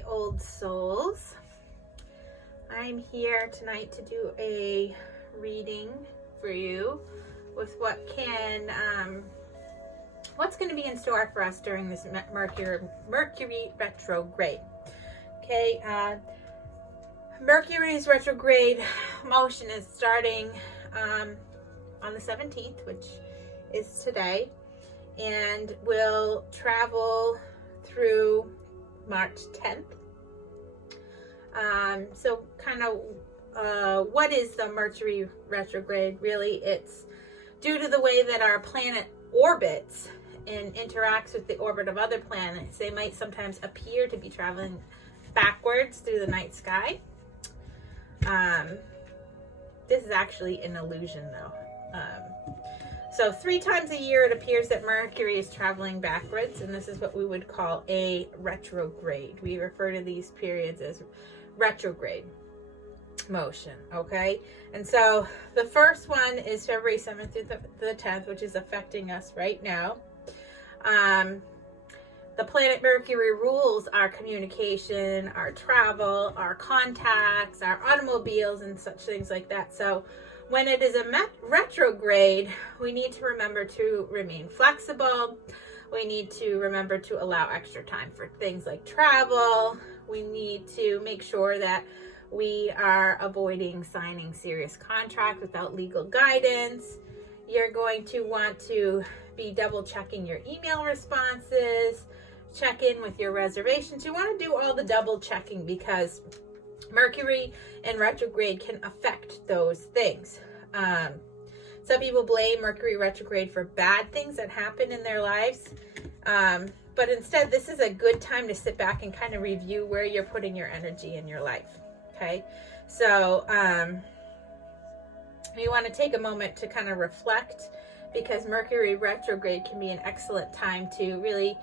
my old souls. I'm here tonight to do a reading for you with what's going to be in store for us during this Mercury retrograde. Okay, Mercury's retrograde motion is starting on the 17th, which is today, and will travel through March 10th. So kind of what is the Mercury retrograde? Really, it's due to the way that our planet orbits and interacts with the orbit of other planets. They might sometimes appear to be traveling backwards through the night sky. This is actually an illusion though. So 3 times a year it appears that Mercury is traveling backwards, and this is what we would call a retrograde. We refer to these periods as retrograde motion, okay? And so the first one is February 7th through the 10th, which is affecting us right now. The planet Mercury rules our communication, our travel, our contacts, our automobiles, and such things like that. So when it is a retrograde, we need to remember to remain flexible. We need to remember to allow extra time for things like travel. We need to make sure that we are avoiding signing serious contracts without legal guidance. You're going to want to be double checking your email responses, check in with your reservations. You want to do all the double checking because Mercury in retrograde can affect those things. Some people blame Mercury retrograde for bad things that happen in their lives. But instead, this is a good time to sit back and kind of review where you're putting your energy in your life. Okay. So, you want to take a moment to kind of reflect, because Mercury retrograde can be an excellent time to really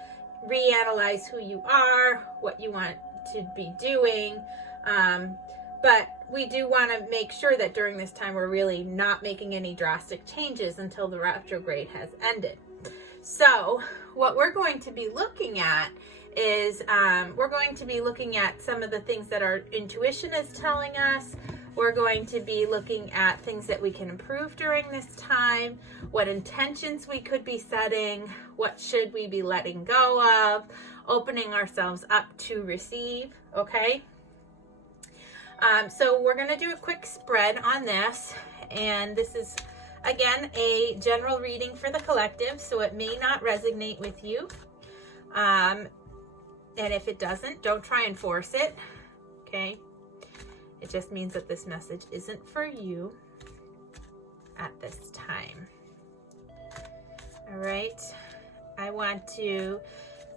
reanalyze who you are, what you want to be doing. But we do want to make sure that during this time we're really not making any drastic changes until the retrograde has ended. So what we're going to be looking at is we're going to be looking at some of the things that our intuition is telling us. We're going to be looking at things that we can improve during this time, what intentions we could be setting, what should we be letting go of, opening ourselves up to receive, okay? So we're going to do a quick spread on this, and this is, again, a general reading for the collective, so it may not resonate with you, and if it doesn't, don't try and force it, okay? It just means that this message isn't for you at this time. All right. I want to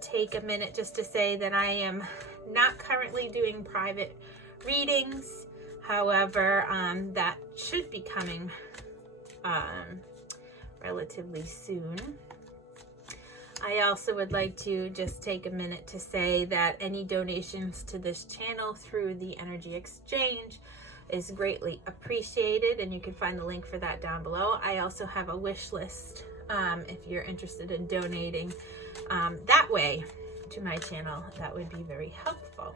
take a minute just to say that I am not currently doing private readings. However, that should be coming relatively soon. I also would like to just take a minute to say that any donations to this channel through the Energy Exchange is greatly appreciated, and you can find the link for that down below. I also have a wish list if you're interested in donating that way to my channel. That would be very helpful.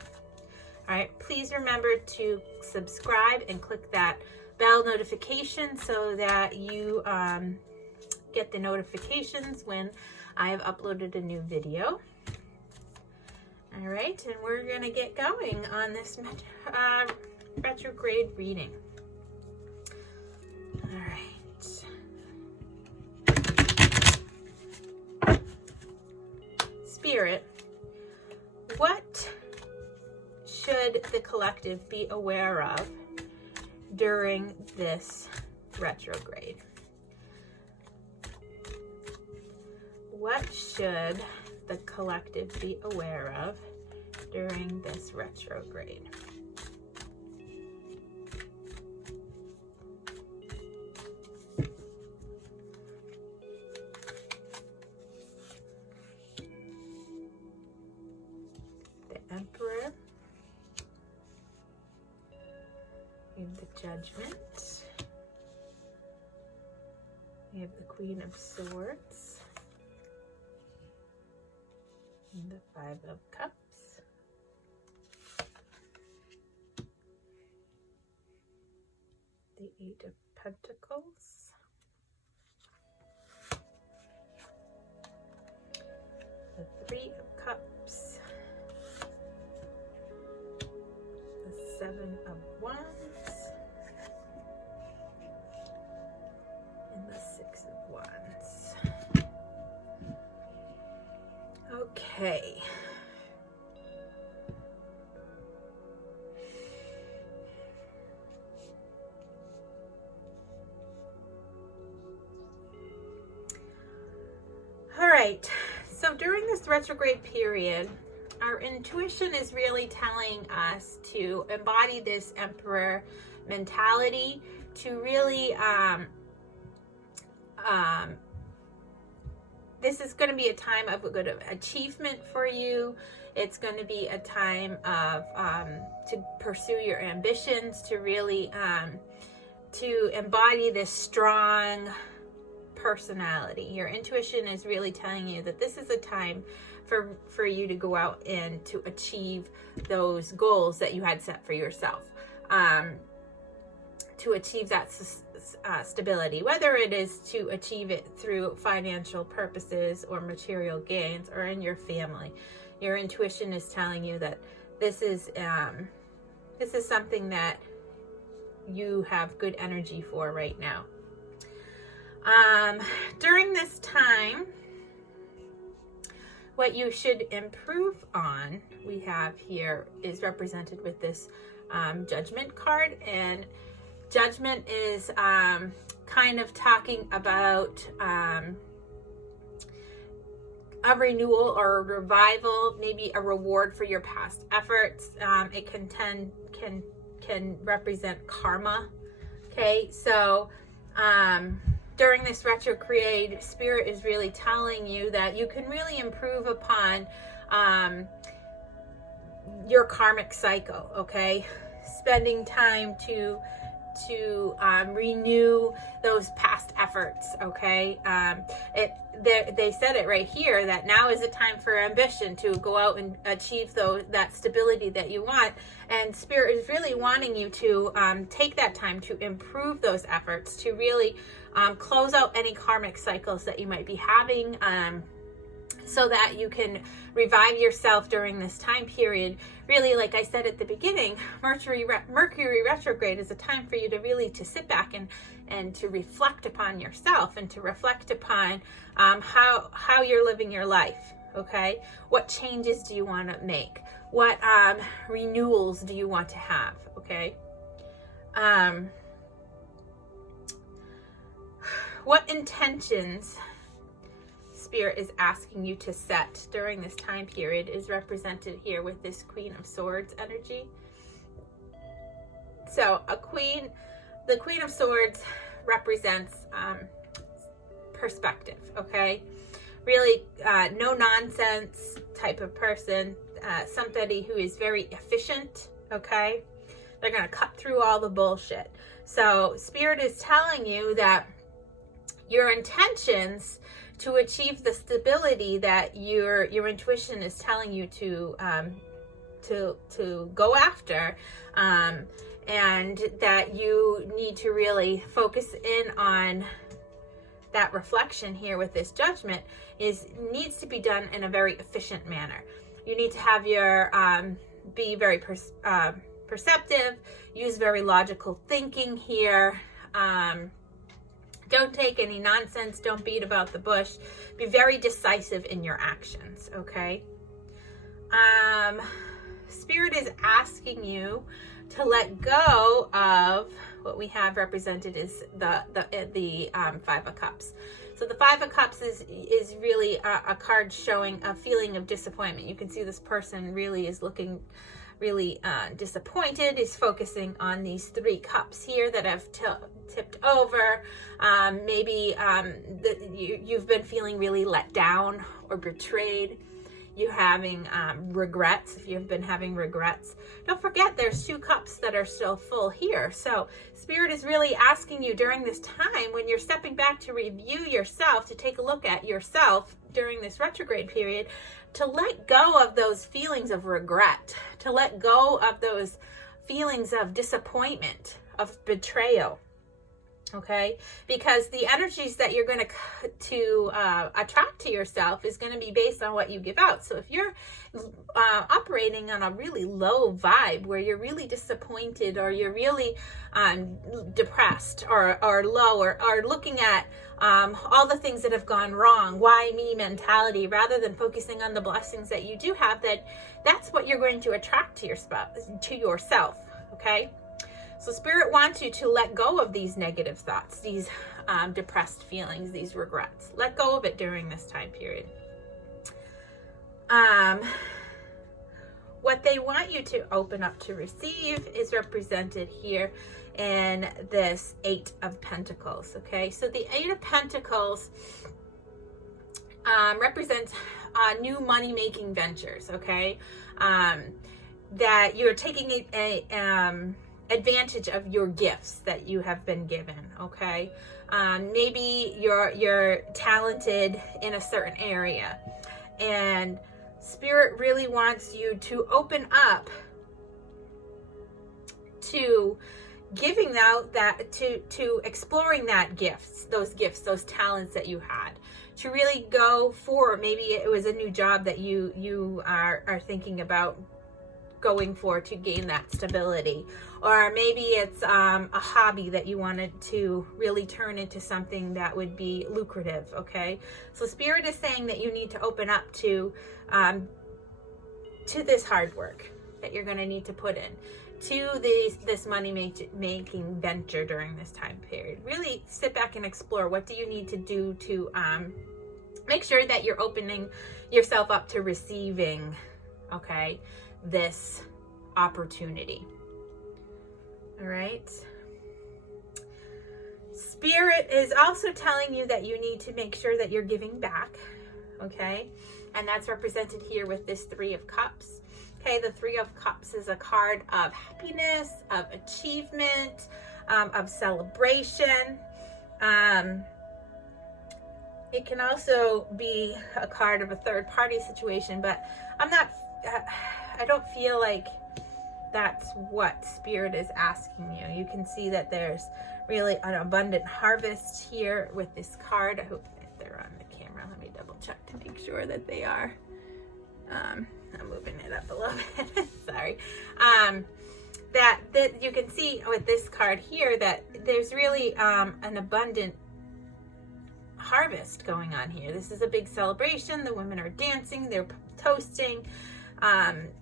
All right, please remember to subscribe and click that bell notification so that you get the notifications when I have uploaded a new video. All right, and we're gonna get going on this retrograde reading. All right. Spirit, what should the collective be aware of during this retrograde? What should the collective be aware of during this retrograde? The Emperor. We have the Judgment. We have the Queen of Swords. And the Five of Cups. the 8 of Pentacles, the 3 of Cups, the 7 of Wands, and the 6 of Wands. Okay. All right, so during this retrograde period, our intuition is really telling us to embody this Emperor mentality, to really, this is going to be a time of a good achievement for you. It's going to be a time of, to pursue your ambitions, to really, to embody this strong personality. Your intuition is really telling you that this is a time for you to go out and to achieve those goals that you had set for yourself, to achieve that stability, whether it is to achieve it through financial purposes or material gains or in your family. Your intuition is telling you that this is something that you have good energy for right now. During this time, what you should improve on, we have here, is represented with this Judgment card. And Judgment is kind of talking about a renewal or a revival, maybe a reward for your past efforts. It can represent karma. Okay, so during this retrograde, Spirit is really telling you that you can really improve upon your karmic cycle, okay? Spending time to renew those past efforts, okay? They said it right here, that now is a time for ambition, to go out and achieve that stability that you want. And Spirit is really wanting you to take that time to improve those efforts, to really close out any karmic cycles that you might be having, so that you can revive yourself during this time period. Really, like I said at the beginning, Mercury Retrograde is a time for you to really to sit back and to reflect upon yourself, and to reflect upon how you're living your life, okay? What changes do you want to make? What renewals do you want to have, okay? What intentions Spirit is asking you to set during this time period is represented here with this Queen of Swords energy. So the Queen of Swords represents perspective, okay? Really no nonsense type of person, somebody who is very efficient, okay? They're going to cut through all the bullshit. So Spirit is telling you that your intentions to achieve the stability that your intuition is telling you to go after, and that you need to really focus in on that reflection here with this Judgment, needs to be done in a very efficient manner. You need to have your be very perceptive, use very logical thinking here. Don't take any nonsense. Don't beat about the bush. Be very decisive in your actions, okay? Spirit is asking you to let go of what we have represented is the 5 of Cups. So the 5 of Cups is really a card showing a feeling of disappointment. You can see this person really is looking really disappointed, is focusing on these 3 cups here that have tipped over. Maybe you've been feeling really let down or betrayed. You're having regrets. If you've been having regrets, don't forget there's 2 cups that are still full here. So Spirit is really asking you during this time, when you're stepping back to review yourself, to take a look at yourself during this retrograde period, to let go of those feelings of regret, to let go of those feelings of disappointment, of betrayal. Okay, because the energies that you're going to attract to yourself is going to be based on what you give out. So if you're operating on a really low vibe where you're really disappointed, or you're really depressed, or low, or looking at all the things that have gone wrong, why me mentality, rather than focusing on the blessings that you do have, that's what you're going to attract to yourself. Okay. So Spirit wants you to let go of these negative thoughts, these depressed feelings, these regrets. Let go of it during this time period. What they want you to open up to receive is represented here in this 8 of Pentacles. Okay, so the 8 of Pentacles represents new money-making ventures. Okay, that you're taking advantage of your gifts that you have been given. Okay, maybe you're talented in a certain area, and Spirit really wants you to open up to giving out that, to exploring those talents that you had, to really go for. Maybe it was a new job that you are thinking about going for to gain that stability, or maybe it's a hobby that you wanted to really turn into something that would be lucrative. Okay, so Spirit is saying that you need to open up to this hard work that you're going to need to put in to this money making venture during this time period. Really sit back and explore, what do you need to do to make sure that you're opening yourself up to receiving, okay, this opportunity. All right. Spirit is also telling you that you need to make sure that you're giving back. Okay, and that's represented here with this 3 of Cups. Okay, the 3 of Cups is a card of happiness, of achievement, of celebration. It can also be a card of a third party situation, but I don't feel like that's what Spirit is asking you. You can see that there's really an abundant harvest here with this card. I hope that they're on the camera. Let me double check to make sure that they are. I'm moving it up a little bit. Sorry. That you can see with this card here that there's really an abundant harvest going on here. This is a big celebration. The women are dancing, they're toasting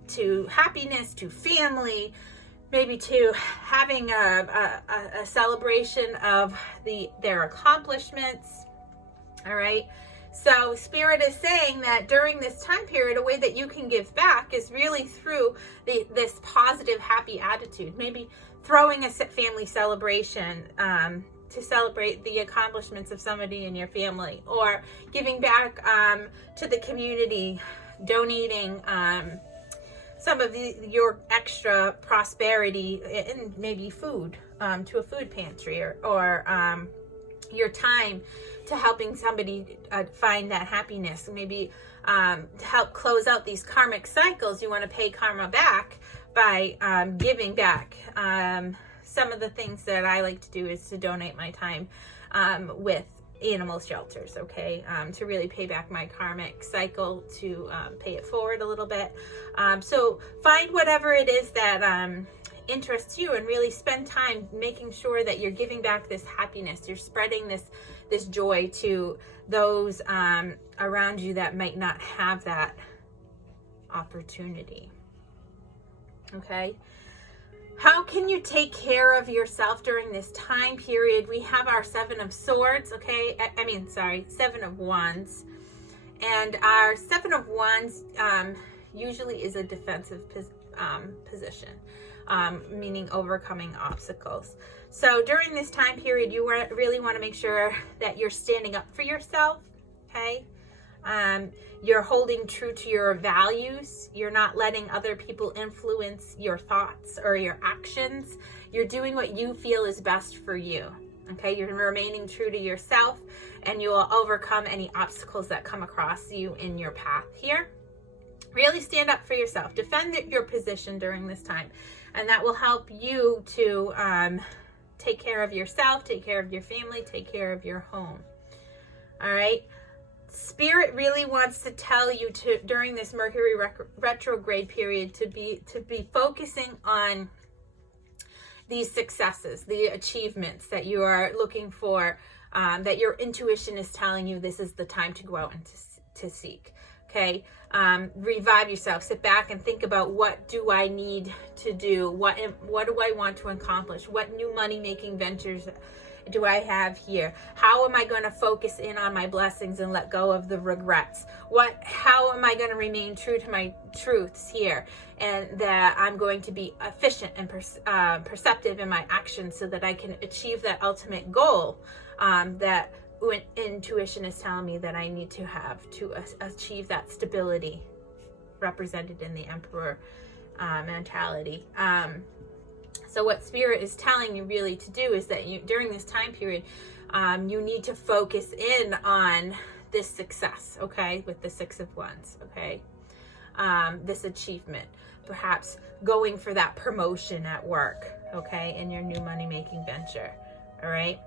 to happiness, to family, maybe to having a celebration of their accomplishments. All right. So Spirit is saying that during this time period, a way that you can give back is really through this positive, happy attitude. Maybe throwing a family celebration to celebrate the accomplishments of somebody in your family, or giving back to the community, donating some of your extra prosperity and maybe food to a food pantry, or your time to helping somebody find that happiness. Maybe to help close out these karmic cycles, you want to pay karma back by giving back. Some of the things that I like to do is to donate my time with animal shelters, okay, to really pay back my karmic cycle, to pay it forward a little bit. So find whatever it is that interests you, and really spend time making sure that you're giving back this happiness. You're spreading this joy to those around you that might not have that opportunity. Okay. How can you take care of yourself during this time period? We have our 7 of Swords, okay? 7 of Wands. And our 7 of Wands usually is a defensive position, meaning overcoming obstacles. So during this time period, you really want to make sure that you're standing up for yourself, okay? You're holding true to your values. You're not letting other people influence your thoughts or your actions. You're doing what you feel is best for you. Okay, you're remaining true to yourself, and you will overcome any obstacles that come across you in your path here. Really stand up for yourself. Defend your position during this time, and that will help you to take care of yourself, take care of your family, take care of your home. All right. Spirit really wants to tell you to, during this Mercury retrograde period, to be focusing on these successes, the achievements that you are looking for, that your intuition is telling you this is the time to go out and to seek. Okay. Revive yourself. Sit back and think about, what do I need to do? What do I want to accomplish? What new money-making ventures do I have here? How am I going to focus in on my blessings and let go of the regrets? How am I going to remain true to my truths here, and that I'm going to be efficient and perceptive in my actions so that I can achieve that ultimate goal that intuition is telling me that I need to have to achieve that stability represented in the Emperor mentality. So what Spirit is telling you really to do is that during this time period, you need to focus in on this success, okay, with the Six of Wands, okay, this achievement, perhaps going for that promotion at work, okay, in your new money-making venture, all right?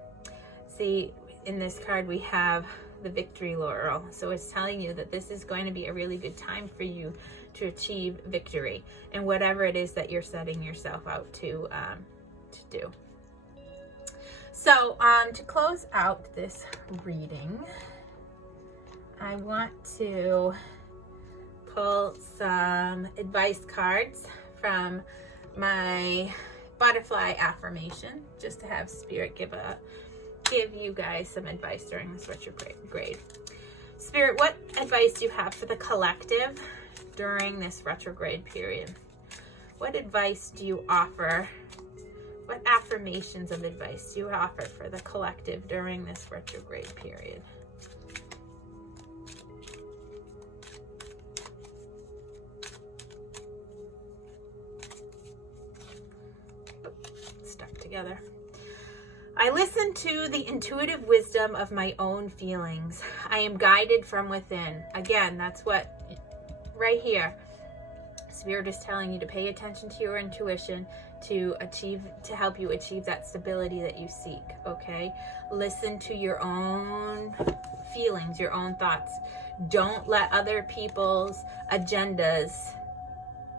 See, in this card we have the victory laurel, so it's telling you that this is going to be a really good time for you to achieve victory in whatever it is that you're setting yourself out to do. So to close out this reading, I want to pull some advice cards from my butterfly affirmation, just to have Spirit give you guys some advice during this retrograde. Spirit, what advice do you have for the collective during this retrograde period? What advice do you offer? What affirmations of advice do you offer for the collective during this retrograde period? Stuck together. I listen to the intuitive wisdom of my own feelings. I am guided from within. Again, that's what right here Spirit is telling you, to pay attention to your intuition to help you achieve that stability that you seek. Okay, listen to your own feelings, your own thoughts. Don't let other people's agendas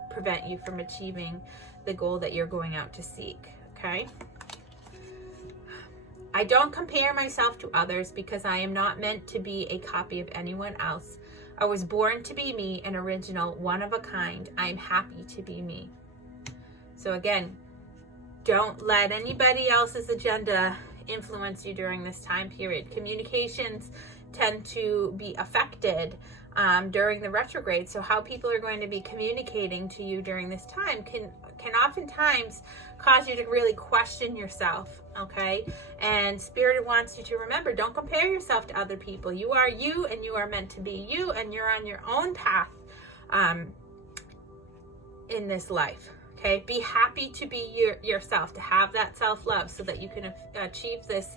prevent you from achieving the goal that you're going out to seek. Okay, I don't compare myself to others because I am not meant to be a copy of anyone else. I was born to be me, an original, one of a kind. I am happy to be me. So again, don't let anybody else's agenda influence you during this time period. Communications tend to be affected during the retrograde. So how people are going to be communicating to you during this time can oftentimes cause you to really question yourself, okay? And Spirit wants you to remember, don't compare yourself to other people. You are you, and you are meant to be you, and you're on your own path in this life, okay? Be happy to be yourself, to have that self-love so that you can achieve this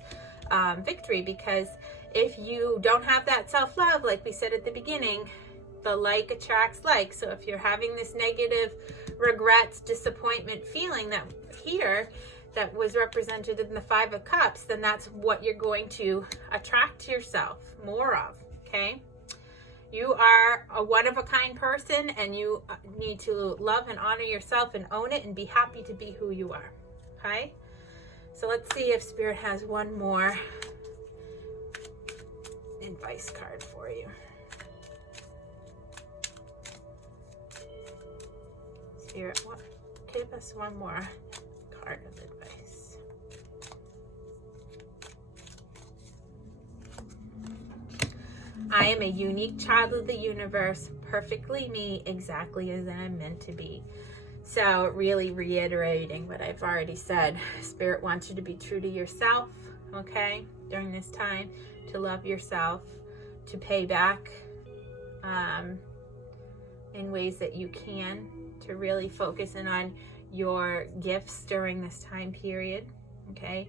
victory, because if you don't have that self-love, like we said at the beginning, the like attracts like. So if you're having this negative regrets, disappointment feeling that was represented in the Five of Cups, then that's what you're going to attract to yourself more of, okay? You are a one-of-a-kind person, and you need to love and honor yourself and own it and be happy to be who you are, okay? So let's see if Spirit has one more advice card for you. Spirit, give us one more card of advice. I am a unique child of the universe, perfectly me, exactly as I'm meant to be. So really reiterating what I've already said, Spirit wants you to be true to yourself, okay, during this time, to love yourself, to pay back in ways that you can, to really focus in on your gifts during this time period, okay,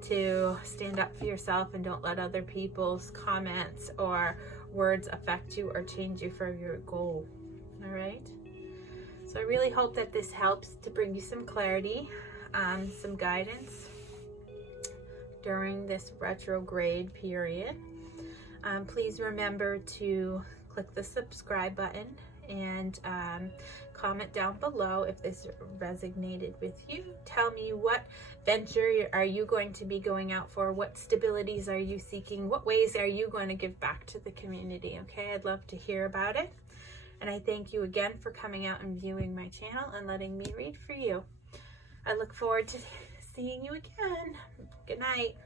to stand up for yourself and don't let other people's comments or words affect you or change you for your goal. All right, so I really hope that this helps to bring you some clarity, some guidance. during this retrograde period. Please remember to click the subscribe button and comment down below if this resonated with you. Tell me, what venture are you going to be going out for? What stabilities are you seeking? What ways are you going to give back to the community? Okay, I'd love to hear about it. And I thank you again for coming out and viewing my channel and letting me read for you. I look forward to seeing you again. Good night.